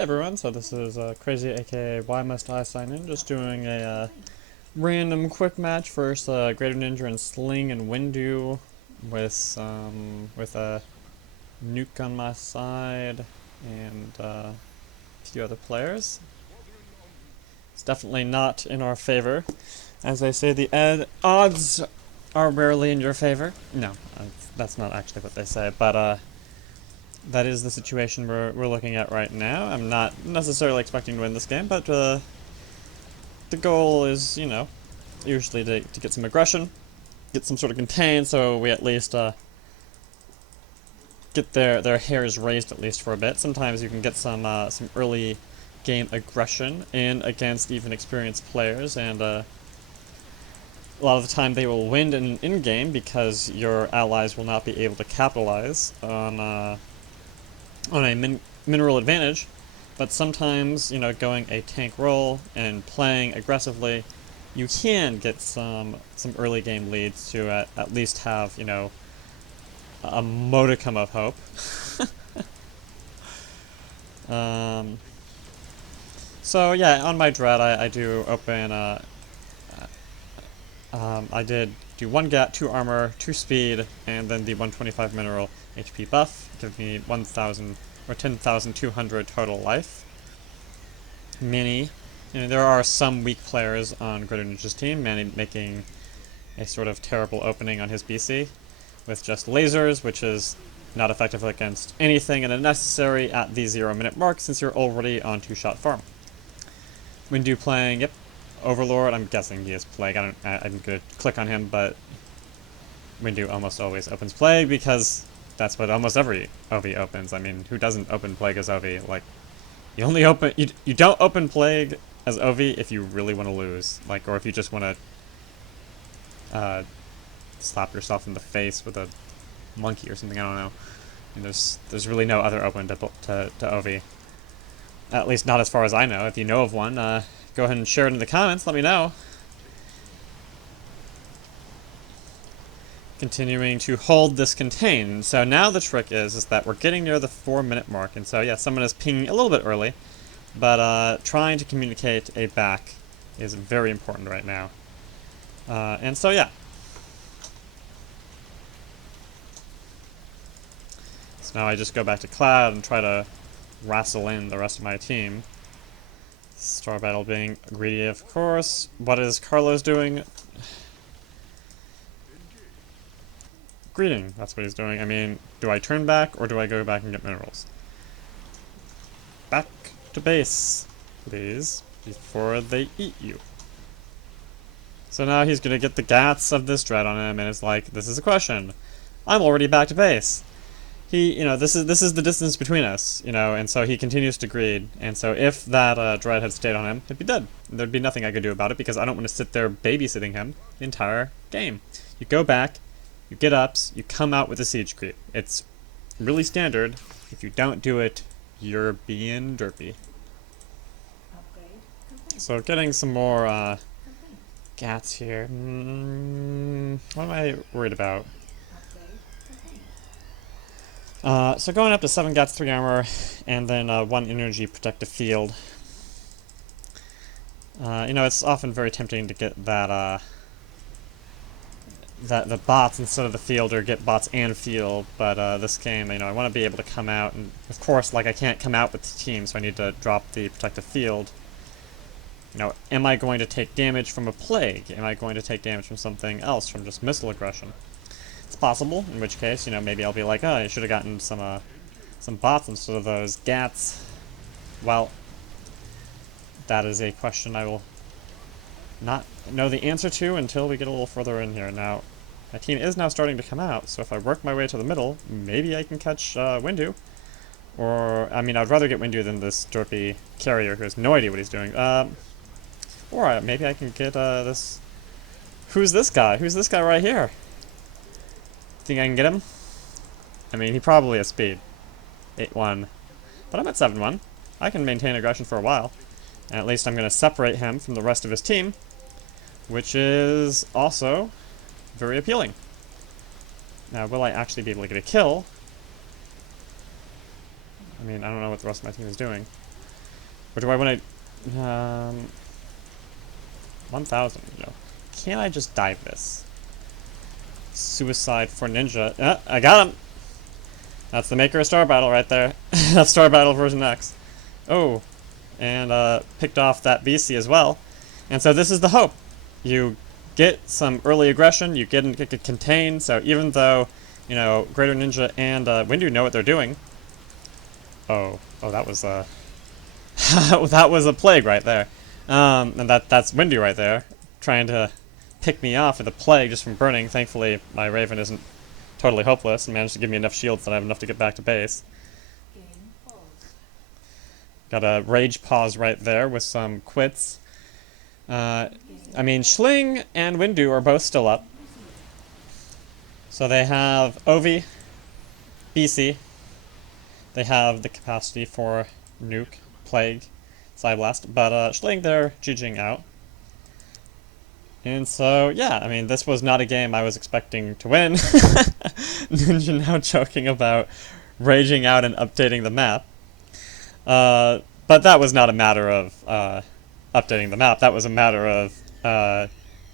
Hey everyone, so this is Krazy aka Why Must I Sign In, just doing a random quick match versus GreaterNinja and Sling and Windu with a nuke on my side and a few other players. It's definitely not in our favor. As they say, the odds are rarely in your favor. No, that's not actually what they say, but that is the situation we're looking at right now. I'm not necessarily expecting to win this game, but the goal is, usually to get some aggression, get some sort of contain, so we at least get their hairs raised at least for a bit. Sometimes you can get some early game aggression in against even experienced players, and a lot of the time they will win in game because your allies will not be able to capitalize on a mineral advantage. But sometimes, going a tank role and playing aggressively, you can get some early game leads to at least have, a modicum of hope. um, so yeah, on my dread, I do open. I did do 1 GAT, 2 armor, 2 speed, and then the 125 mineral HP buff, giving me 1,000 or 10,200 total life. Manny, there are some weak players on GreaterNinja's team, Manny making a sort of terrible opening on his BC with just lasers, which is not effective against anything and unnecessary at the 0-minute mark since you're already on 2-shot farm. Windu playing, yep, Overlord. I'm guessing he is Plague. I'm gonna click on him, but Windu almost always opens Plague because that's what almost every OV opens. I mean, who doesn't open Plague as OV? Like, you only open you don't open Plague as OV if you really want to lose, like, or if you just want to slap yourself in the face with a monkey or something. I don't know. And there's really no other open to OV. At least not as far as I know. If you know of one, go ahead and share it in the comments. Let me know. Continuing to hold this contain. So now the trick is that we're getting near the 4-minute mark, and so yeah, someone is pinging a little bit early, but trying to communicate a back is very important right now. And so yeah. So now I just go back to Cloud and try to wrestle in the rest of my team. Star Battle being greedy, of course. What is Carlos doing? Greeting, that's what he's doing. I mean, do I turn back or do I go back and get minerals? Back to base, please, before they eat you. So now he's gonna get the gats of this dread on him, and it's like, this is a question. I'm already back to base. He, this is the distance between us, and so he continues to greed, and so if that dread had stayed on him, he'd be dead. There'd be nothing I could do about it because I don't want to sit there babysitting him the entire game. You go back, you get ups, you come out with a siege creep. It's really standard. If you don't do it, you're being derpy. So getting some more gats here. What am I worried about? So going up to 7 gats, 3 armor, and then 1 energy protective field. It's often very tempting to get that the bots instead of the field, or get bots and field, but this game, I want to be able to come out, and of course, like, I can't come out with the team, so I need to drop the protective field. Am I going to take damage from a plague? Am I going to take damage from something else, from just missile aggression? It's possible, in which case, maybe I'll be like, oh, I should have gotten some bots instead of those gats. Well, that is a question I will not know the answer to until we get a little further in here. Now, my team is now starting to come out, so if I work my way to the middle, maybe I can catch Windu. Or, I mean, I'd rather get Windu than this derpy carrier who has no idea what he's doing. Or maybe I can get this... Who's this guy? Who's this guy right here? Think I can get him? I mean, he probably has speed. 8-1. But I'm at 7-1. I can maintain aggression for a while. And at least I'm going to separate him from the rest of his team, which is also very appealing. Now, will I actually be able to get a kill? I mean, I don't know what the rest of my team is doing. Or do I want to... 1,000, you know. Can't I just dive this? Suicide for Ninja. I got him! That's the maker of Star Battle right there. That's Star Battle version X. Oh, and picked off that VC as well. And so this is the hope. You get some early aggression, you get contained, so even though, you know, GreaterNinja and Windu know what they're doing. Oh, that was that was a plague right there. And that's Windu right there, trying to pick me off with a plague just from burning. Thankfully, my Raven isn't totally hopeless and managed to give me enough shields that I have enough to get back to base. Got a rage pause right there with some quits. I mean, Schling and Windu are both still up. So they have Ovi, BC. They have the capacity for Nuke, Plague, Psyblast. But Schling, they're GGing out. And so, yeah, I mean, this was not a game I was expecting to win. Ninja now joking about raging out and updating the map. But that was not a matter of updating the map. That was a matter of,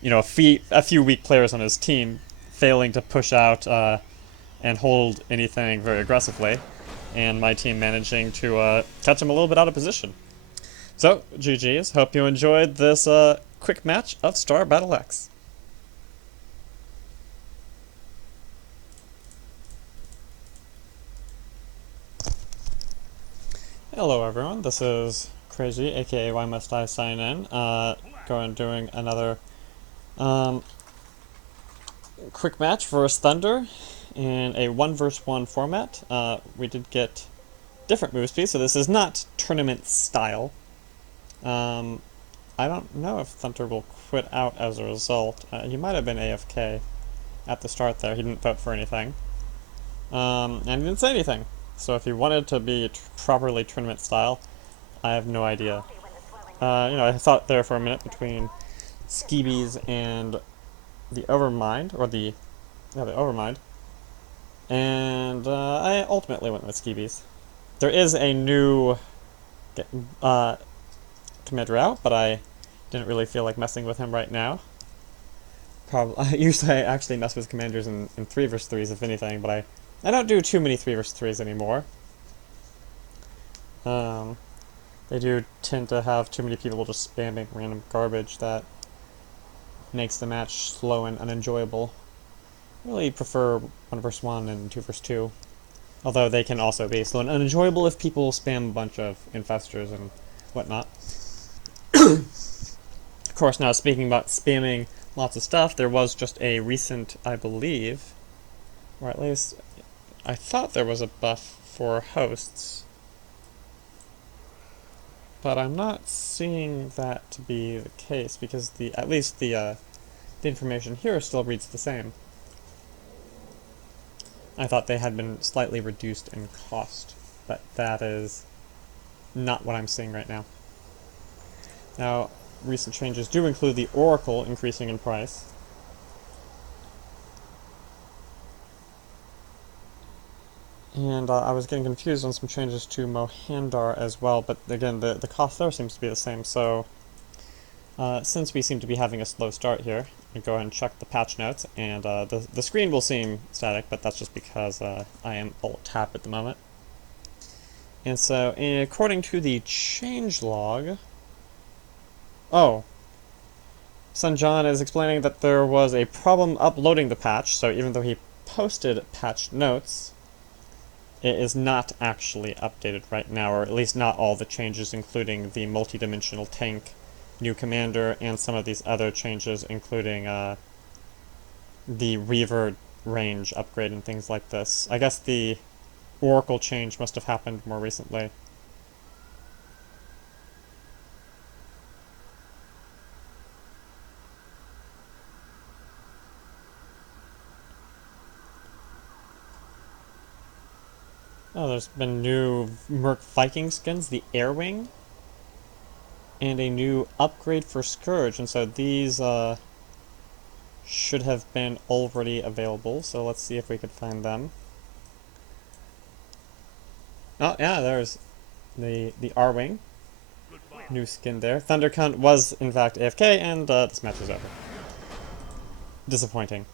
you know, a few weak players on his team failing to push out and hold anything very aggressively, and my team managing to catch him a little bit out of position. So, GG's. Hope you enjoyed this quick match of Star Battle X. Hello everyone, this is Krazy, aka Why Must I Sign In, doing another quick match versus Thunder in a 1 vs 1 format. We did get different move speed, so this is not tournament style. I don't know if Thunder will quit out as a result. He might have been AFK at the start there. He didn't vote for anything. And he didn't say anything. So if he wanted to be properly tournament style, I have no idea. You know, I thought there for a minute between Skeebies and the Overmind, or the Overmind. And I ultimately went with Skeebies. There is a new commander out, but I didn't really feel like messing with him right now. Usually I actually mess with commanders in 3 vs 3s if anything, but I don't do too many 3 vs 3s anymore. They do tend to have too many people just spamming random garbage that makes the match slow and unenjoyable. I really prefer 1 vs 1 and 2 vs 2. Although they can also be slow and unenjoyable if people spam a bunch of infestors and whatnot. Of course, now speaking about spamming lots of stuff, there was just a recent, I believe, or at least I thought there was a buff for hosts, but I'm not seeing that to be the case because at least the information here still reads the same. I thought they had been slightly reduced in cost, but that is not what I'm seeing right now. Now, recent changes do include the Oracle increasing in price. And I was getting confused on some changes to Mohandar as well, but again, the cost there seems to be the same, so since we seem to be having a slow start here, I go ahead and check the patch notes, and the screen will seem static, but that's just because I am alt-tab at the moment. And so, according to the changelog... Oh. Sanjan is explaining that there was a problem uploading the patch, so even though he posted patch notes, it is not actually updated right now, or at least not all the changes, including the multi-dimensional tank, new commander, and some of these other changes, including the Reaver range upgrade and things like this. I guess the Oracle change must have happened more recently. Oh, there's been new Merc Viking skins, the Airwing, and a new upgrade for Scourge, and so these should have been already available, so let's see if we could find them. Oh, yeah, there's the R-Wing. New skin there. Thundercunt was, in fact, AFK, and this match is over. Disappointing.